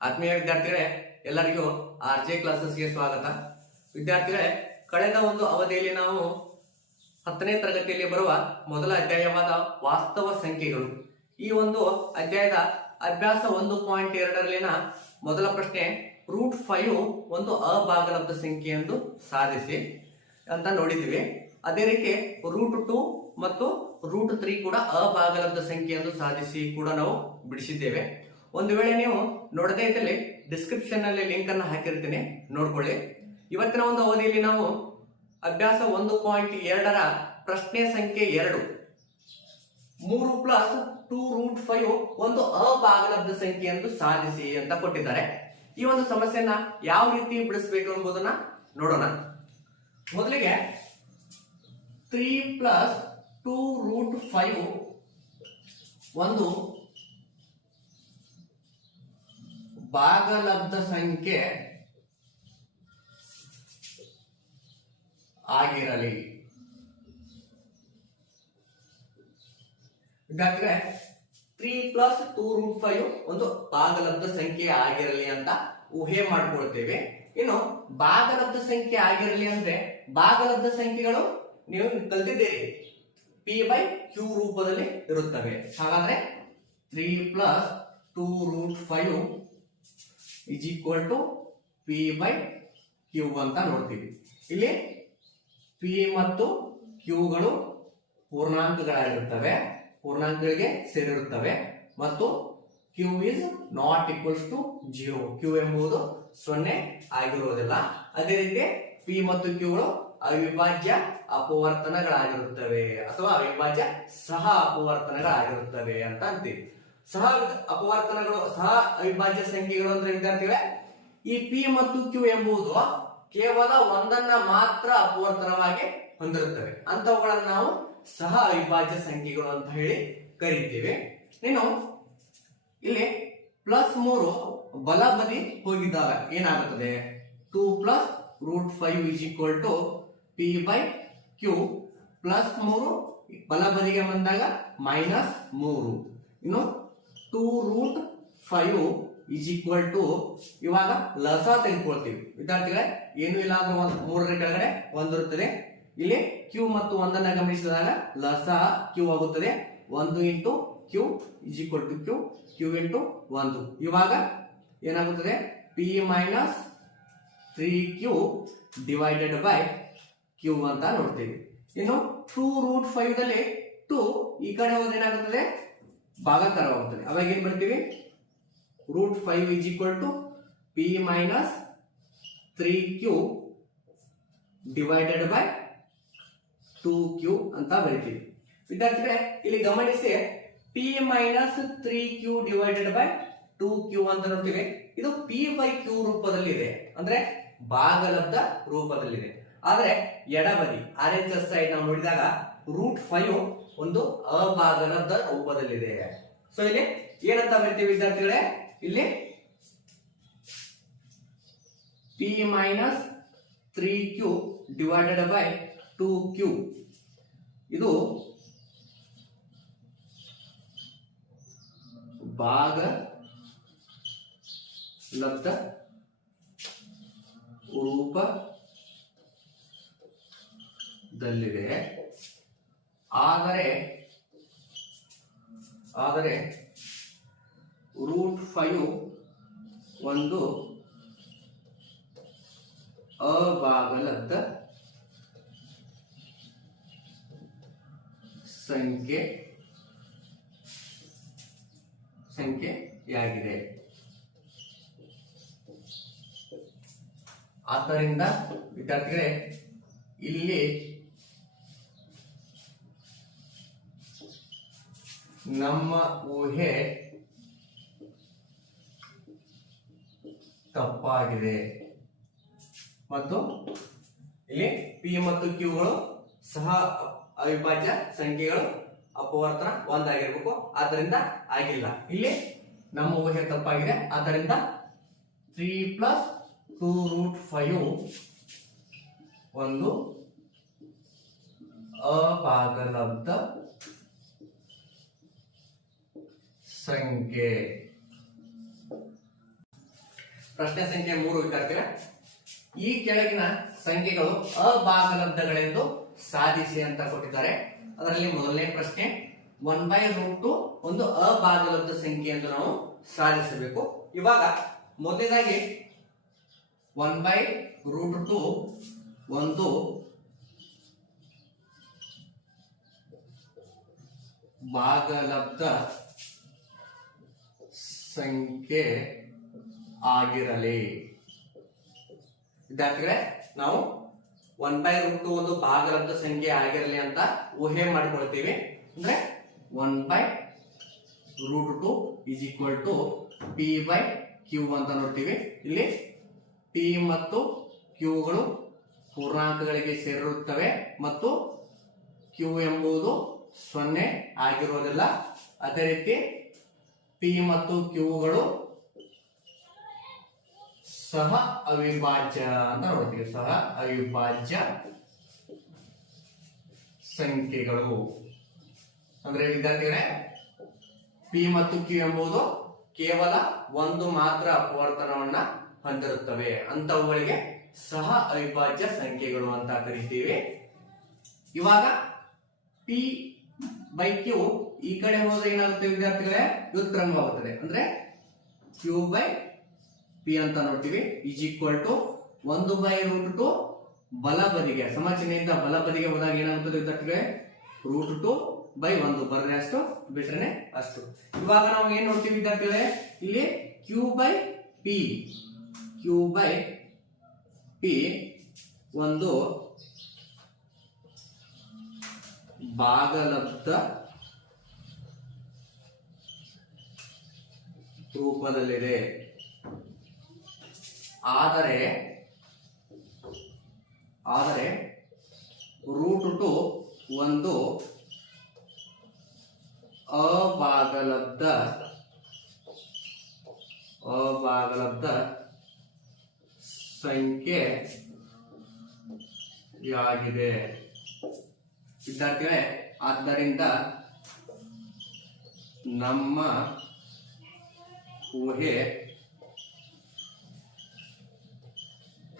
ಆತ್ಮೀಯ ವಿದ್ಯಾರ್ಥಿಗಳೇ, ಎಲ್ಲರಿಗೂ RJ ಕ್ಲಾಸಸ್ಗೆ ಸ್ವಾಗತ. ವಿದ್ಯಾರ್ಥಿಗಳೇ, ಕಳೆದ ಒಂದು ಅವಧಿಯಲ್ಲಿ ನಾವು 10ನೇ ತರಗತಿಯಲ್ಲಿ ಬರುವ ಮೊದಲ ಅಧ್ಯಾಯವಾದ ವಾಸ್ತವ ಸಂಖ್ಯೆಗಳು ಈ ಒಂದು ಅಧ್ಯಾಯದ ಅಭ್ಯಾಸ 1.2ರಲ್ಲಿನ ಮೊದಲ ಪ್ರಶ್ನೆ √5 ಒಂದು ಅಭಾಗಲಬ್ಧ ಸಂಖ್ಯೆ ಎಂದು ಸಾಧಿಸಿ ಅಂತ ನೋಡಿದ್ವಿ. ಅದೇ ರೀತಿ √2 ಮತ್ತು √3 ಕೂಡ ಅಭಾಗಲಬ್ಧ ಸಂಖ್ಯೆ ಎಂದು ಸಾಧಿಸಿ ಕೂಡ ನಾವು ಬಿಡಿಸಿದ್ದೇವೆ. ಒಂದು ವೇಳೆ ನೀವು ನೋಡದೇ ಇದ್ದಲ್ಲಿ ಡಿಸ್ಕ್ರಿಪ್ಷನ್ ನಲ್ಲಿ ಲಿಂಕ್ ಅನ್ನು ಹಾಕಿರ್ತೀನಿ, ನೋಡ್ಕೊಳ್ಳಿ. ಇವತ್ತಿನ ಒಂದು ಅವಧಿಯಲ್ಲಿ ನಾವು ಅಭ್ಯಾಸ 1.2ರ ಪ್ರಶ್ನೆ ಸಂಖ್ಯೆ 2 3 + 2√5 ಒಂದು ಅಭಾಗಲಬ್ಧ ಸಂಖ್ಯೆ ಎಂದು ಸಾಧಿಸಿ ಅಂತ ಕೊಟ್ಟಿದ್ದಾರೆ. ಈ ಒಂದು ಸಮಸ್ಯೆಯನ್ನ ಯಾವ ರೀತಿ ಬಿಡಿಸಬೇಕು ಎಂಬುದನ್ನ ನೋಡೋಣ. ಮೊದಲಿಗೆ 3 + 2√5 ಒಂದು ಭಾಗಲಬ್ಧ ಸಂಖ್ಯೆ ಆಗಿರಲಿ. ವಿದ್ಯಾರ್ಥಿಗಳೇ, 3 + 2√5 ಒಂದು ಭಾಗಲಬ್ಧ ಸಂಖ್ಯೆ ಆಗಿರಲಿ ಅಂತ ಊಹೆ ಮಾಡ್ಕೊಳ್ತೇವೆ. ಇನ್ನು ಭಾಗಲಬ್ಧ ಸಂಖ್ಯೆ ಆಗಿರಲಿ ಅಂದ್ರೆ ಭಾಗಲಬ್ಧ ಸಂಖ್ಯೆಗಳು ನೀವು ಕಲ್ತಿದ್ದೀರಿ, p/q ರೂಪದಲ್ಲಿ ಇರುತ್ತವೆ. ಹಾಗಾದ್ರೆ 3 + 2√5 = p/q ಅಂತ ನೋಡ್ತೀವಿ. ಇಲ್ಲಿ p ಮತ್ತು q ಗಳು ಪೂರ್ಣಾಂಕಗಳಾಗಿರುತ್ತವೆ, ಪೂರ್ಣಾಂಕಗಳಿಗೆ ಸೇರಿರುತ್ತವೆ ಮತ್ತು q is not equals to 0. q ಎಂಬುದು 0 ಆಗಿರುವುದಿಲ್ಲ. ಅದೇ ರೀತಿ p ಮತ್ತು q ಗಳು ಅವಿಭಾಜ್ಯ ಅಪವರ್ತನಗಳಾಗಿರುತ್ತವೆ ಅಥವಾ ಅವಿಭಾಜ್ಯ ಸಹ ಅಪವರ್ತನಗಳಾಗಿರುತ್ತವೆ ಅಂತ ಅಂತೀವಿ. ಸಹ ಅಪವರ್ತನಗಳು, ಸಹ ಅವಿಭಾಜ್ಯ ಸಂಖ್ಯೆಗಳು ಅಂದ್ರೆ ವಿದ್ಯಾರ್ಥಿಗಳೇ, ಈ p ಮತ್ತು q ಎಂಬುದು ಕೇವಲ ಒಂದನ್ನ ಮಾತ್ರ ಅಪವರ್ತನವಾಗಿ ಹೊಂದಿರುತ್ತವೆ. ಅಂತವುಗಳನ್ನು ನಾವು ಸಹ ಅವಿಭಾಜ್ಯ ಸಂಖ್ಯೆಗಳು ಅಂತ ಹೇಳಿ ಕರೀತೀವಿ. ಇನ್ನು ಇಲ್ಲಿ +3 ಬಲಬದಿ ಹೋಗಿದ್ದಾಗ ಏನಾಗುತ್ತದೆ? 2 + √5 = p/q +3 ಬಲಬದಿಗೆ ಬಂದಾಗ -3. ಇನ್ನು 2√5 ಇವಾಗ ಲಸ ತೆಗೆದುಕೊಳ್ತೀವಿ. ವಿದ್ಯಾರ್ಥಿಗಳೇ, ಏನು ಇಲ್ಲ ಅಂದ್ರೆ 3ರ ಕೆಳಗಡೆ 1 ಇರುತ್ತದೆ. ಇಲ್ಲಿ q ಮತ್ತು 1ಅನ್ನ ಗಮನಿಸಿದಾಗ ಲಸ q ಆಗುತ್ತದೆ. 1 × q = q, q × 1. ಇವಾಗ ಏನಾಗುತ್ತದೆ? p - 3q / q ಅಂತ ನೋಡ್ತೀವಿ. ಇನ್ನು 2√5 ದಲ್ಲಿ 2 ಈ ಕಡೆ ಹೋದ್ರೆ ಏನಾಗುತ್ತದೆ? ಭಾಗಾಕಾರವಾಗುತ್ತದೆ. ಅವಾಗ ಏನ್ ಬರ್ತೀವಿ? √5 = p - 3q / 2q ಅಂತ ಬರೀತೀವಿ. ವಿದ್ಯಾರ್ಥಿಗಳೇ, ಇಲ್ಲಿ ಗಮನಿಸಿ, p - 3q / 2q ಅಂತ ನೋಡ್ತೀವಿ. ಇದು p/q ರೂಪದಲ್ಲಿದೆ, ಅಂದ್ರೆ ಭಾಗಲಬ್ಧ ರೂಪದಲ್ಲಿದೆ. ಆದ್ರೆ ಎಡಬದಿ RHS ಸೈಡ್ ನಾವು ನೋಡಿದಾಗ √5 ಒಂದು ಅಭಾಗಲಬ್ಧ ರೂಪದಲ್ಲಿದೆ. ಸೊ ಇಲ್ಲಿ ಏನಂತ ಬರೀತೀವಿ ವಿದ್ಯಾರ್ಥಿಗಳೇ? ಇಲ್ಲಿ p - 3q / 2q ಇದು ಭಾಗಲಬ್ಧ ರೂಪದಲ್ಲಿದೆ. ಆದರೆ √5 ಒಂದು ಅಭಾಗಲಬ್ಧ ಸಂಖ್ಯೆಯಾಗಿದೆ. ಆದ್ದರಿಂದ ವಿದ್ಯಾರ್ಥಿಗಳೇ, ಇಲ್ಲಿ ನಮ್ಮ ಊಹೆ ತಪ್ಪಾಗಿದೆ ಮತ್ತು ಇಲ್ಲಿ p ಮತ್ತು q ಗಳು ಸಹ ಅವಿಭಾಜ್ಯ ಸಂಖ್ಯೆಗಳು, ಅಪವರ್ತನ 1 ಆಗಿರ್ಬೇಕು. ಆದ್ದರಿಂದ ಆಗಿಲ್ಲ. ಇಲ್ಲಿ ನಮ್ಮ ಊಹೆ ತಪ್ಪಾಗಿದೆ. ಆದ್ದರಿಂದ 3 + 2√5 ಒಂದು ಅಭಾಗಲಬ್ಧ ಸಂಖ್ಯೆ. ಪ್ರಶ್ನೆ ಸಂಖ್ಯೆ 3 ವಿದ್ಯಾರ್ಥಿಗಳೇ, ಈ ಕೆಳಗಿನ ಸಂಖ್ಯೆಗಳು ಅಭಾಗಲಬ್ಧಗಳೆಂದು ಸಾಧಿಸಿ ಅಂತ ಕೊಟ್ಟಿದ್ದಾರೆ. ಅದರಲ್ಲಿ ಮೊದಲನೇ ಪ್ರಶ್ನೆ 1/√2 ಒಂದು ಅಭಾಗಲಬ್ಧ ಸಂಖ್ಯೆ ಎಂದು ನಾವು ಸಾಧಿಸಬೇಕು. ಇವಾಗ ಮೊದಲನೇದಾಗಿ 1/√2 ಒಂದು ಭಾಗಲಬ್ಧ ಸಂಖ್ಯೆ ಆಗಿರಲಿ. ವಿದ್ಯಾರ್ಥಿಗಳೇ, ನಾವು 1/√2 ಒಂದು ಭಾಗಲಬ್ಧ ಸಂಖ್ಯೆ ಆಗಿರಲಿ ಅಂತ ಊಹೆ ಮಾಡಿಕೊಳ್ತೀವಿ. ಅಂದ್ರೆ 1/√2 is equal to p/q ಅಂತ ನೋಡ್ತೀವಿ. ಇಲ್ಲಿ p ಮತ್ತು q ಗಳು ಪೂರ್ಣಾಂಕಗಳಿಗೆ ಸೇರಿರುತ್ತವೆ ಮತ್ತು q ಎಂಬುದು 0 ಆಗಿರೋದಿಲ್ಲ. ಅದೇ ರೀತಿ p ಮತ್ತು q ಗಳು ಸಹ ಅವಿಭಾಜ್ಯ ಅಂತ ನೋಡ್ತೀವಿ. ಸಹ ಅವಿಭಾಜ್ಯ ಸಂಖ್ಯೆಗಳು ಅಂದ್ರೆ ವಿದ್ಯಾರ್ಥಿಗಳೇ, p ಮತ್ತು q ಎಂಬುದು ಕೇವಲ ಒಂದು ಮಾತ್ರ ಅಪವರ್ತನವನ್ನ ಹೊಂದಿರುತ್ತವೆ, ಅಂತವುಗಳಿಗೆ ಸಹ ಅವಿಭಾಜ್ಯ ಸಂಖ್ಯೆಗಳು ಅಂತ ಕರಿತೀವಿ. ಇವಾಗ p/q ಈ ಕಡೆ ಹೋದ್ರೆ ಏನಾಗುತ್ತೆ ವಿದ್ಯಾರ್ಥಿಗಳೇ, ವ್ಯುತ್ಕ್ರಮವಾಗುತ್ತದೆ. ಅಂದ್ರೆ q/p ಅಂತ ನೋಡ್ತೀವಿ is equal to 1/√2 ಬಲಬದಿಗೆ ಸಮಚಿಹ್ನೆಯಿಂದ ಬಲಬದಿಗೆ ಹೋದಾಗ ಏನಾಗುತ್ತದೆ ವಿದ್ಯಾರ್ಥಿಗಳೇ, √2/1 ಬರದೆ ಅಷ್ಟು ಬಿಟ್ರೆ ಅಷ್ಟು. ಇವಾಗ ನಾವು ಏನ್ ನೋಡ್ತೀವಿ ವಿದ್ಯಾರ್ಥಿಗಳೇ, ಇಲ್ಲಿ q/p ಒಂದು ಭಾಗಲಬ್ಧ ರೂಪದಲ್ಲಿದೆ. ಆದರೆ √2 ಒಂದು ಅಭಾಗಲಬ್ಧ ಸಂಖ್ಯೆಯಾಗಿದೆ. ವಿದ್ಯಾರ್ಥಿಗಳೇ, ಆದ್ದರಿಂದ ನಮ್ಮ ಊಹೆ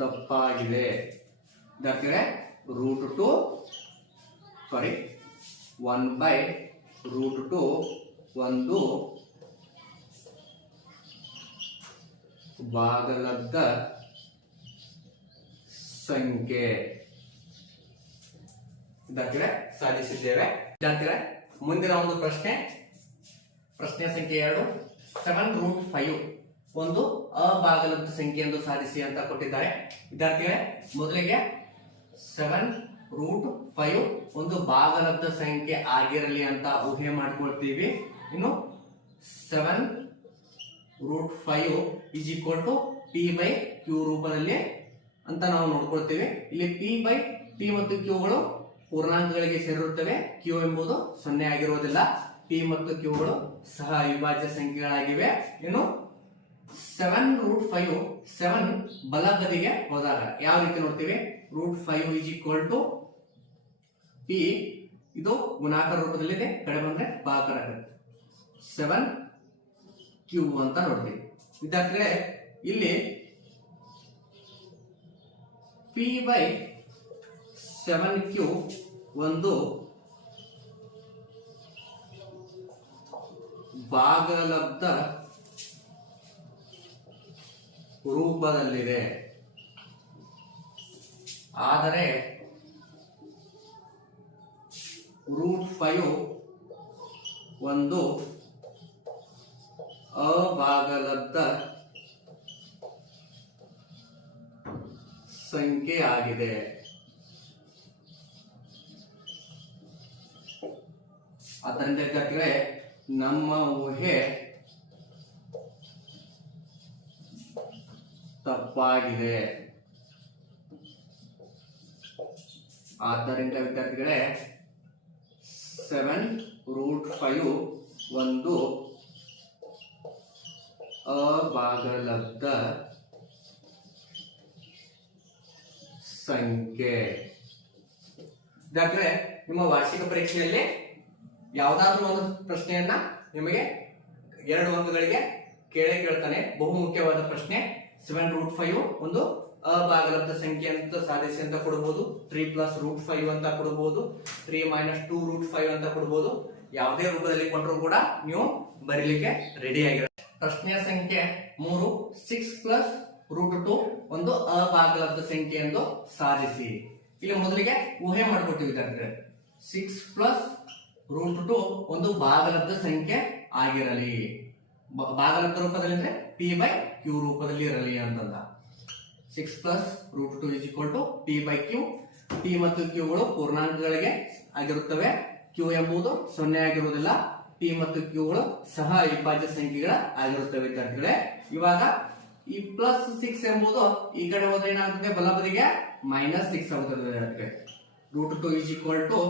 ತಪ್ಪಾಗಿದೆ. ವಿದ್ಯಾರ್ಥಿಗಳೇ, 1/√2 ಒಂದು ಭಾಗಲಬ್ಧ ಸಂಖ್ಯೆ ವಿದ್ಯಾರ್ಥಿಗಳೇ ಸಾಧಿಸಿದ್ದೇವೆ. ವಿದ್ಯಾರ್ಥಿಗಳೇ, ಮುಂದಿನ ಒಂದು ಪ್ರಶ್ನೆ ಸಂಖ್ಯೆ 2 7√5 ಒಂದು ಅಭಾಗಲಬ್ಧ ಸಂಖ್ಯೆ ಎಂದು ಸಾಧಿಸಿ ಅಂತ ಕೊಟ್ಟಿದ್ದಾರೆ. ವಿದ್ಯಾರ್ಥಿಗಳೇ, ಮೊದಲಿಗೆ 7√5 ಒಂದು ಭಾಗಲಬ್ಧ ಸಂಖ್ಯೆ ಆಗಿರಲಿ ಅಂತ ಊಹೆ ಮಾಡ್ಕೊಳ್ತೀವಿ. ಇನ್ನು 7√5 is equal to p/q ರೂಪದಲ್ಲಿ ಅಂತ ನಾವು ನೋಡ್ಕೊಳ್ತೀವಿ. ಇಲ್ಲಿ p ಮತ್ತು q ಗಳು ಪೂರ್ಣಾಂಕಗಳಿಗೆ ಸೇರಿರುತ್ತವೆ. q ಎಂಬುದು 0 ಆಗಿರುವುದಿಲ್ಲ. p ಮತ್ತು q ಗಳು ಸಹ ಅವಿಭಾಜ್ಯ ಸಂಖ್ಯೆಗಳಾಗಿವೆ. ಇನ್ನು 7√5 7 ಬಲಬದಿಗೆ ಹೋದಾಗ ಯಾವ ರೀತಿ ನೋಡ್ತೀವಿ, √5 is equal to p, ಇದು ಗುಣಾಕಾರ ರೂಪದಲ್ಲಿದೆ, ಕಡೆ ಬಂದ್ರೆ ಭಾಗಾಕಾರ ಆಗುತ್ತೆ, 7q ಅಂತ ನೋಡ್ತೀವಿ. ವಿದ್ಯಾರ್ಥಿಗಳೇ, ಇಲ್ಲಿ p/7q ಒಂದು ಭಾಗಲಬ್ಧ ರೂಪದಲ್ಲಿದೆ. ಆದರೆ √5 ಒಂದು ಅಭಾಗಲಬ್ಧ ಸಂಖ್ಯೆ ಆಗಿದೆ. ಆದ್ದರಿಂದ ವಿದ್ಯಾರ್ಥಿಗಳೇ, ನಮ್ಮ ಊಹೆ ತಪ್ಪಾಗಿದೆ. ಆದ್ದರಿಂದ ವಿದ್ಯಾರ್ಥಿಗಳೇ, 7√5 ಒಂದು ಅಭಾಗಲಬ್ಧ ಸಂಖ್ಯೆ. ವಿದ್ಯಾರ್ಥಿಗಳೇ, ನಿಮ್ಮ ವಾರ್ಷಿಕ ಪರೀಕ್ಷೆಯಲ್ಲಿ ಯಾವುದಾದ್ರೂ ಒಂದು ಪ್ರಶ್ನೆಯನ್ನ ನಿಮಗೆ 2 ಅಂಕಗಳಿಗೆ ಕೇಳ್ತಾನೆ. ಬಹುಮುಖ್ಯವಾದ ಪ್ರಶ್ನೆ 7√5 ಒಂದು ಅಭಾಗಲಬ್ಧ ಸಂಖ್ಯೆ ಅಂತ ಸಾಧಿಸಿ ಅಂತ ಕೊಡಬಹುದು. 3+√5 ಅಂತ ಕೊಡಬಹುದು. 3-2√5 ಅಂತ ಕೊಡಬಹುದು. ಯಾವುದೇ ರೂಪದಲ್ಲಿ ಕೊಟ್ಟರು ಕೂಡ ನೀವು ಬರೀಲಿಕ್ಕೆ ರೆಡಿ ಆಗಿರ. ಪ್ರಶ್ನೆಯ ಸಂಖ್ಯೆ 3, 6+√2 ಒಂದು ಅಭಾಗಲಬ್ಧ ಸಂಖ್ಯೆ ಎಂದು ಸಾಧಿಸಿ. ಇಲ್ಲಿ ಮೊದಲಿಗೆ ಊಹೆ ಮಾಡಿಕೊಟ್ಟಿವಿ ವಿದ್ಯಾರ್ಥಿಗಳೇ, 6+√2 ಒಂದು ಭಾಗಲಬ್ಧ ಸಂಖ್ಯೆ ಆಗಿರಲಿ. ಭಾಗಲಬ್ಧ ರೂಪದಲ್ಲಿ ಅಂದ್ರೆ p/q ರೂಪದಲ್ಲಿ ಇರಲಿ ಅಂತಂದ. 6+√2 p/q. p ಮತ್ತು q ಗಳು ಪೂರ್ಣಾಂಕಗಳಿಗೆ ಆಗಿರುತ್ತವೆ. q ಎಂಬುದು 0 ಆಗಿರುವುದಿಲ್ಲ. p ಮತ್ತು q ಗಳು ಸಹ ಅವಿಭಾಜ್ಯ ಸಂಖ್ಯೆಗಳ ಆಗಿರುತ್ತವೆ ವಿದ್ಯಾರ್ಥಿಗಳೇ. ಇವಾಗ ಈ +6 ಎಂಬುದು ಈ ಕಡೆ ಹೋದ್ರೆ ಏನಾಗುತ್ತದೆ, ಬಲಬದಿಗೆ -6 ಆಗುತ್ತದೆ ವಿದ್ಯಾರ್ಥಿಗಳೇ. √2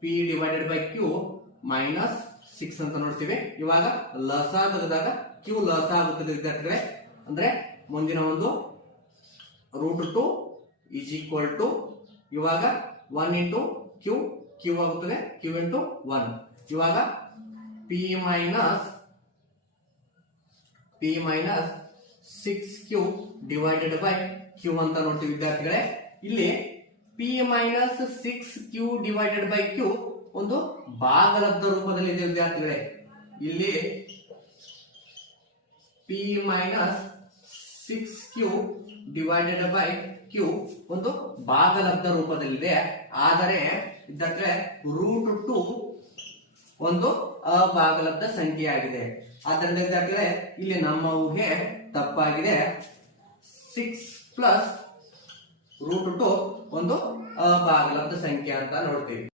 p/q -6 ಅಂತ ನೋಡ್ತೀವಿ. ಇವಾಗ ಲಸ ತೆಗೆದಾಗ q ಲಸ ಆಗುತ್ತದೆ ವಿದ್ಯಾರ್ಥಿಗಳೇ. ಅಂದ್ರೆ ಮುಂದಿನ ಒಂದು √2 ಇವಾಗ 1 into q ಆಗುತ್ತದೆ, q into 1. ಇವಾಗ p -6q divided by q ಅಂತ ನೋಡ್ತೀವಿ ವಿದ್ಯಾರ್ಥಿಗಳೇ. ಇಲ್ಲಿ p -6q divided by q ಒಂದು ಭಾಗಲಬ್ಧ ರೂಪದಲ್ಲಿ ಇದೆ ವಿದ್ಯಾರ್ಥಿಗಳೇ. ಇಲ್ಲಿ p -6q divided by q ಒಂದು ಭಾಗಲಬ್ಧ ರೂಪದಲ್ಲಿದೆ. ಆದರೆ ವಿದ್ಯಾರ್ಥಿಗಳೇ √2 ಒಂದು ಅಭಾಗಲಬ್ಧ ಸಂಖ್ಯೆಯಾಗಿದೆ. ಆದ್ದರಿಂದ ವಿದ್ಯಾರ್ಥಿಗಳೇ ಇಲ್ಲಿ ನಮ್ಮ ಊಹೆ ತಪ್ಪಾಗಿದೆ. 6+√2 ಒಂದು ಅಭಾಗಲಬ್ಧ ಸಂಖ್ಯೆ ಅಂತ ನೋಡ್ತೀವಿ.